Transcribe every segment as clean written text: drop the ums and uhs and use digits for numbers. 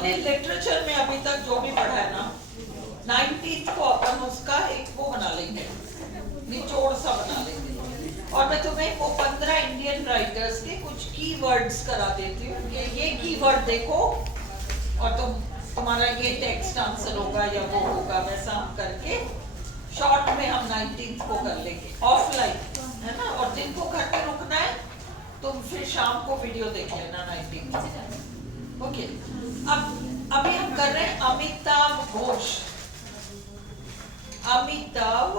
हमने लिटरेचर में अभी तक जो भी पढ़ा है ना, 19th को अपन उसका एक वो बना लेंगे, निचोड़ सा बना लेंगे। और मैं तुम्हें वो 15 इंडियन राइटर्स के कुछ कीवर्ड्स करा देती हूँ कि ये कीवर्ड देखो और तुम्हारा ये टेक्स्ट आंसर होगा या वो होगा, वैसा हम करके शॉर्ट में हम 19th को कर लेंगे ऑफलाइन, है ना। और जिनको घर पे रुकना है तुम फिर शाम को वीडियो देख लेना 19th। ओके, अब अभी हम कर रहे हैं अमिताभ घोष। अमिताभ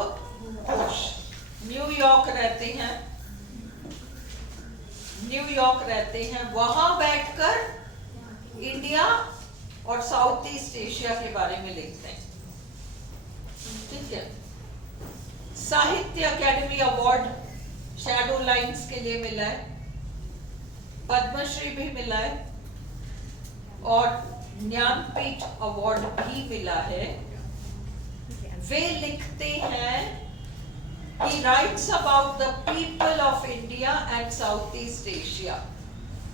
घोष न्यूयॉर्क रहते हैं, न्यूयॉर्क रहते हैं। वहां बैठकर इंडिया और साउथ ईस्ट एशिया के बारे में लिखते हैं, ठीक है। साहित्य अकेडमी अवार्ड शैडो लाइंस के लिए मिला है, पद्मश्री भी मिला है और ज्ञानपीठ अवार्ड भी मिला है। वे लिखते हैं, he writes about the people of India and Southeast Asia।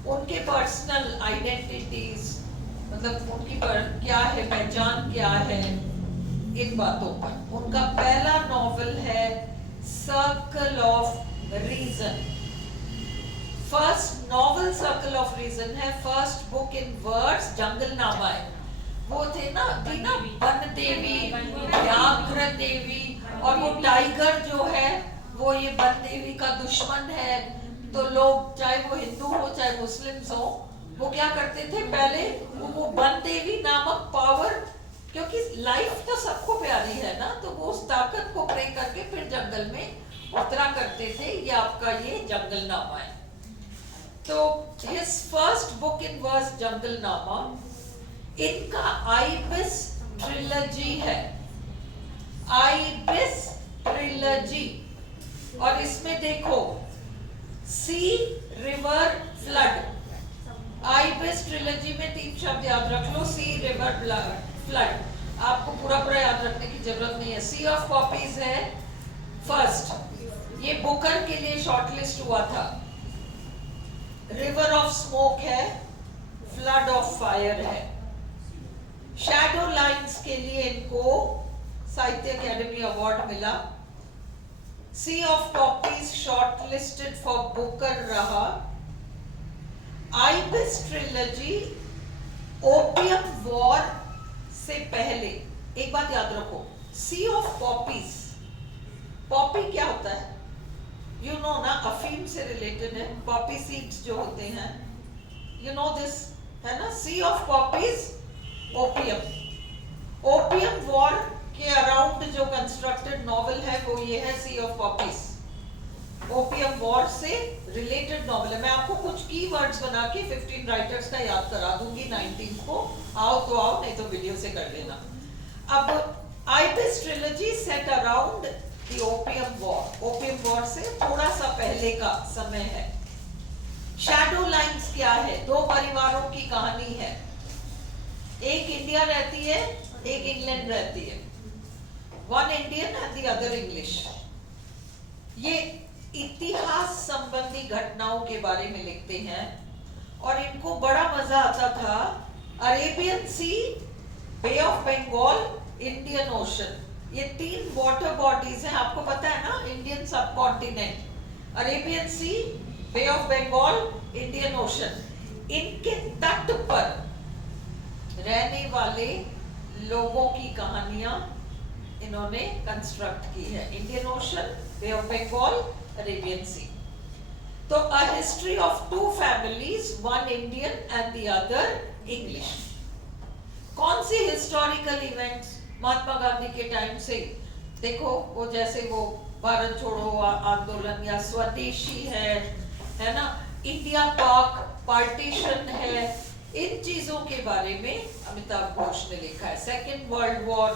उनके पर्सनल आइडेंटिटीज, मतलब उनकी क्या है, पहचान क्या है, इन बातों पर। उनका पहला नॉवेल है circle of reason. First novel circle of reason है, first book in words Jungle Nama है। वो थी ना वन देवी, व्याघ्र देवी, और वो टाइगर जो है वो ये वन देवी का दुश्मन है। तो लोग चाहे वो हिंदू हो चाहे मुस्लिम्स हो, वो क्या करते थे पहले, वो वन देवी नामक पावर, क्योंकि लाइफ तो सबको प्यारी है ना, तो वो उस ताकत को प्रे करके फिर जंगल में उतरा करते थे। ये आपका ये जंगलनामा है। तो his first book in verse Jungle Nama, इनका आइबिस ट्रिलॉजी है, आइबिस ट्रिलॉजी। और इसमें देखो sea river flood. Ibis trilogy में 3 शब्द याद रख लो, सी रिवर फ्लड, आपको पूरा पूरा याद रखने की जरूरत नहीं है। सी ऑफ पॉपीज है फर्स्ट, ये बुकर के लिए शॉर्टलिस्ट हुआ था। रिवर ऑफ स्मोक है, फ्लड ऑफ फायर है। शैडो लाइंस के लिए इनको साहित्य अकेडमी अवार्ड मिला। Sea of poppies shortlisted for Booker रहा। आइबिस ट्रिलॉजी ओपियम वॉर से पहले, एक बात याद रखो, सी ऑफ पॉपीज, पॉपी क्या होता है यू नो ना, अफीम से रिलेटेड है, पॉपी सीड्स जो होते हैं, यू नो दिस, है ना। Sea of poppies opium, opium war के अराउंड जो कंस्ट्रक्टेड नॉवेल है वो ये है sea of poppies. Opium war से रिलेटेड नॉवेल है। मैं आपको कुछ कीवर्ड्स बना के 15 राइटर्स का याद करा दूंगी 19 को, आओ तो आओ, नहीं तो वीडियो से कर लेना। अब ibis trilogy set around the opium war, opium war से थोड़ा सा पहले का समय है। शैडो लाइंस क्या है, 2 परिवारों की कहानी है, एक इंडिया रहती है, एक इंग्लैंड रहती है, one Indian and the other English. ये इतिहास संबंधी घटनाओं के बारे में लिखते हैं और इनको बड़ा मजा आता था। Arabian sea, bay of Bengal, Indian ocean, ये 3 वाटर बॉडीज हैं, आपको पता है ना, Indian subcontinent, Arabian sea, bay of Bengal, Indian ocean. इनके तट पर रहने वाले लोगों की कहानियां इन्होंने कंस्ट्रक्ट की है, Indian Ocean, Bay of Bengal, Arabian Sea. तो a history of 2 families, one Indian and the other English. कौन सी हिस्टोरिकल इवेंट्स महात्मा गांधी के टाइम से, देखो वो जैसे वो भारत छोड़ो आंदोलन या स्वदेशी है ना, इंडिया पाक पार्टीशन है, इन चीजों के बारे में अमिताभ घोष ने लिखा है। Second world war,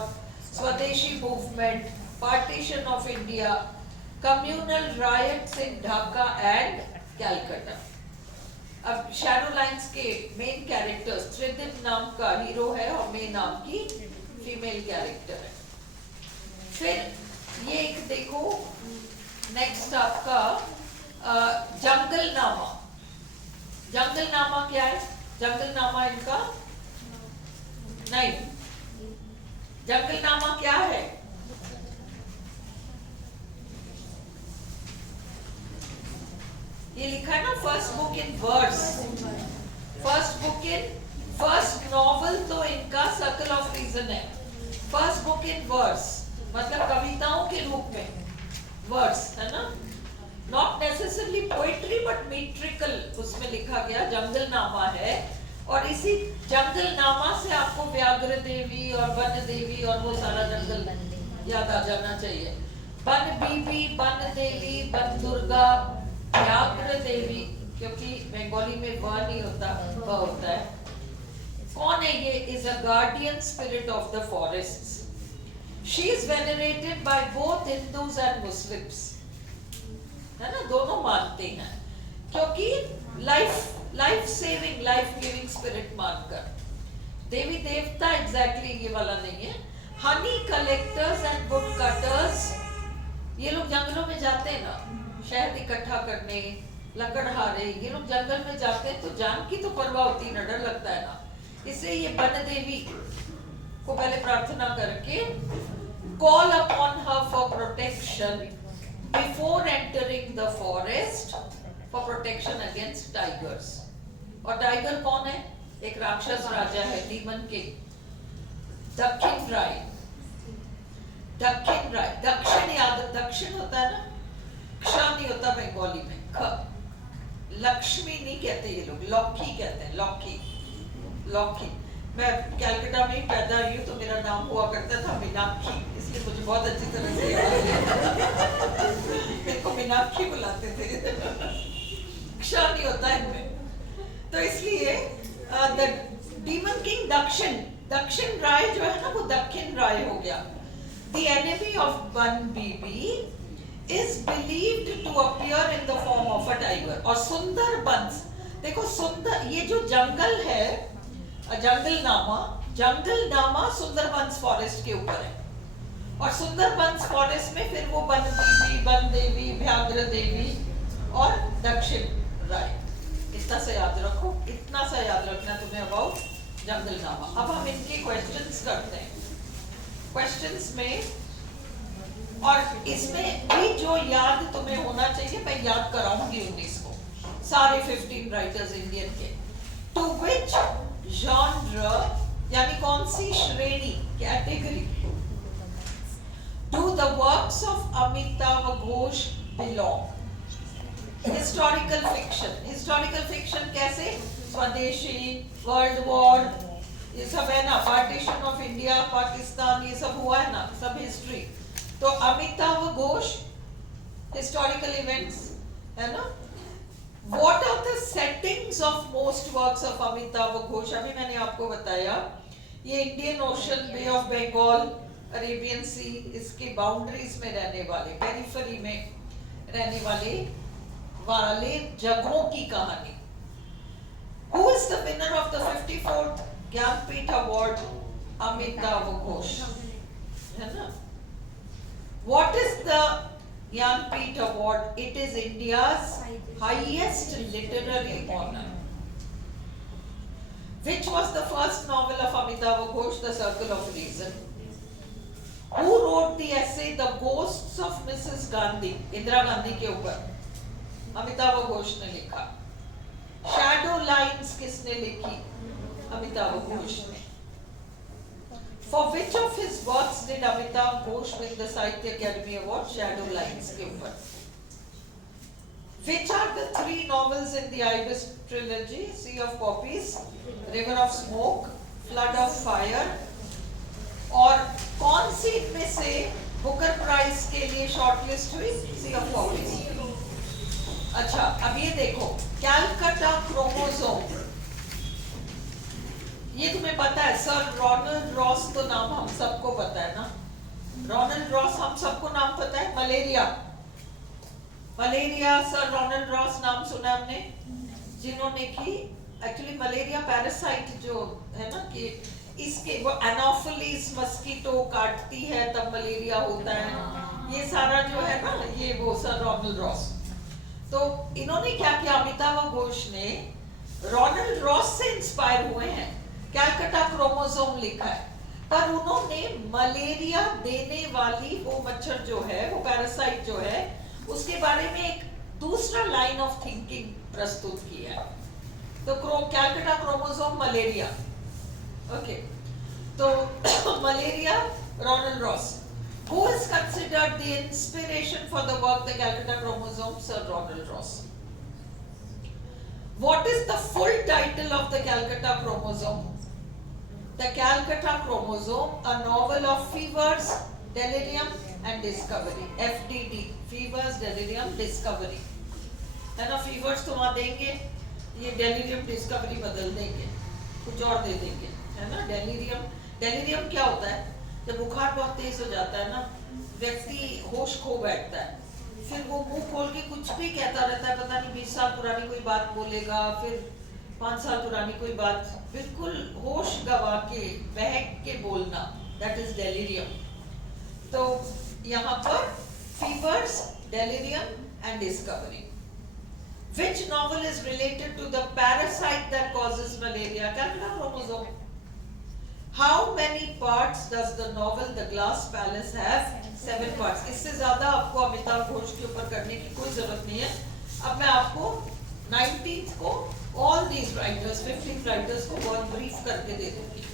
swadeshi movement, partition of India, communal riots in Dhaka and Calcutta. अब शैडो लाइंस के मेन कैरेक्टर्स, त्रिदिन नाम का हीरो है और मे नाम की फीमेल कैरेक्टर है। फिर ये एक देखो, नेक्स्ट आपका जंगलनामा। जंगलनामा क्या है? जंगलनामा इनका नहीं, जंगलनामा क्या है? ये लिखा है ना, first book in verse. First novel तो इनका सर्कल ऑफ रीजन है। फर्स्ट बुक इन वर्स मतलब कविताओं के रूप में, वर्स है ना, not necessarily poetry but metrical, उसमें लिखा गया जंगलनामा है। और इसी जंगलनामा से आपको व्याघ्र देवी और वन देवी और वो सारा जंगल याद आ जाना चाहिए। बन बीबी, बन देवी, बन दुर्गा, व्याघ्र देवी, क्योंकि बंगाली में व नहीं होता, व होता है। कौन है ये? Is a guardian spirit of the forests. She is venerated by both Hindus and Muslims, है ना, दोनों मानते हैं, क्योंकि life saving, life giving spirit मानकर। देवी देवता एग्जैक्टली ये वाला नहीं है। Honey collectors and wood cutters, ये लोग जंगलों में जाते हैं ना शहद इकट्ठा करने, लकड़हारे, ये लोग जंगल में जाते हैं तो जान की तो परवाह होती है ना, डर लगता है ना, इसलिए ये वन देवी को पहले प्रार्थना करके call upon her for protection before entering the forest, for protection against tigers. और टाइगर कौन है? एक राक्षस राजा है, डीमन किंग, दक्षिण राय। दक्षिण याद, दक्षिण होता है ना, क्ष नहीं होता बंगाली में, ख। लक्ष्मी नहीं कहते ये लोग, लौकी कहते हैं, लौकी। मैं कैलकाटा में ही पैदा हुई हूँ तो मेरा नाम हुआ करता था मीनाक्षी, इसलिए मुझे बहुत अच्छी तरह से मेरे को मीनाक्षी बुलाते थे। क्ष नहीं होता इनमें, तो इसलिए द डीमन किंग दक्षिण राय जो है ना वो दक्षिण राय हो गया। The enemy of Ban Bibi is believed to appear in the form of a tiger। और सुंदरबंस, देखो सुंदर, ये जो जंगल है, जंगलनामा सुंदरबंस फॉरेस्ट के ऊपर है। और सुंदरबंस फॉरेस्ट में फिर वो बन बीबी, बन देवी, व्याघ्र देवी और दक्षिण राय। इतना सा याद रखो, इतना सा याद रखना तुम्हें अबाउट जंगलनामा। अब हम इनके क्वेश्चंस करते हैं। क्वेश्चंस में और इसमें भी जो याद तुम्हें होना चाहिए, मैं याद कराऊंगी 19 को, सारे 15 राइटर्स इंडियन के। टू विच जॉनर, यानी कौन सी श्रेणी, category, do the works of Amitabh Ghosh belong? Historical fiction कैसे? स्वदेशी, वर्ल्ड वॉर, ये सब है ना, पार्टीशन ऑफ इंडिया, पाकिस्तान, ये सब हुआ है ना, सब हिस्ट्री। तो अमिताभ घोष हिस्टोरिकल इवेंट्स है ना। What are the settings of most works of Amitabh Ghosh? अभी मैंने आपको बताया ये Indian Ocean, Bay of Bengal, Arabian Sea, इसके बाउंड्रीज में रहने वाले, पेरिफेरी में रहने वाले जगहों की कहानी। Who is the winner of the 54th Jnanpith award? Amitabh Ghosh, है ना। What is the Jnanpith award? It is India's highest literary honor. Which was the first novel of Amitabh Ghosh? The Circle of Reason. Who wrote the essay The Ghosts of Mrs. Gandhi? Indira Gandhi के ऊपर अमिताभ घोष ने लिखा। Shadow lines किसने लिखी? अमिताभ घोष ने। For which of his works did Amitabh Ghosh win the Sahitya Academy Award? Shadow Lines के ऊपर। Which are the 3 novels in the Ibis trilogy? Sea of Poppies, River of Smoke, Flood of Fire। और कौन सी इनमें से Booker prize के लिए shortlist हुई? Sea of Poppies। अच्छा, अब ये देखो, कैलकाटा क्रोमोसोम, ये तुम्हें पता है, सर रोनाल्ड रॉस तो नाम हम सबको पता है ना, रोनाल्ड रॉस हम सबको नाम पता है। मलेरिया सर रोनाल्ड रॉस नाम सुना हमने, जिन्होंने की एक्चुअली मलेरिया पैरासाइट जो है ना, कि इसके वो एनोफिलीज मस्कीटो काटती है तब मलेरिया होता है, ये सारा जो है ना, ये वो सर रोनाल्ड रॉस। तो इन्होंने क्या किया, अमिताभ घोष ने रोनाल्ड रॉस से इंस्पायर हुए हैं, कैलकाटा क्रोमोसोम लिखा है, पर उन्होंने मलेरिया देने वाली वो मच्छर जो है, वो पैरासाइट जो है, उसके बारे में एक दूसरा लाइन ऑफ थिंकिंग प्रस्तुत किया है। तो कैलकाटा क्रोमोसोम मलेरिया, ओके। तो malaria, Ronald Ross. Who is considered the inspiration for the work the Calcutta chromosome? Sir Ronald Ross. What is the full title of the Calcutta chromosome? The Calcutta chromosome, a novel of fevers, delirium and discovery. FDD, fevers, delirium, discovery. है ना, fevers तो वहाँ देंगे, ये delirium, discovery बदल देंगे, कुछ और दे देंगे, है ना। delirium क्या होता है? जब बुखार बहुत तेज हो जाता है ना, व्यक्ति होश खो बैठता है, फिर वो मुंह खोल के कुछ भी कहता रहता है, पता नहीं 20 साल पुरानी कोई बात बोलेगा, फिर 5 साल पुरानी कोई बात, बिल्कुल होश गवा के बहक के बोलना, दैट इज डेलीरियम। तो यहाँ पर fevers, delirium and discovery. Which novel is related to the parasite that causes malaria? Calcutta chromosome. How many parts does the novel The Glass Palace have? 7 parts. इससे ज्यादा आपको अमिताभ घोष के ऊपर करने की कोई जरूरत नहीं है। अब मैं आपको 19th को all these writers, 15 writers को बहुत ब्रीफ करके दे दूंगी।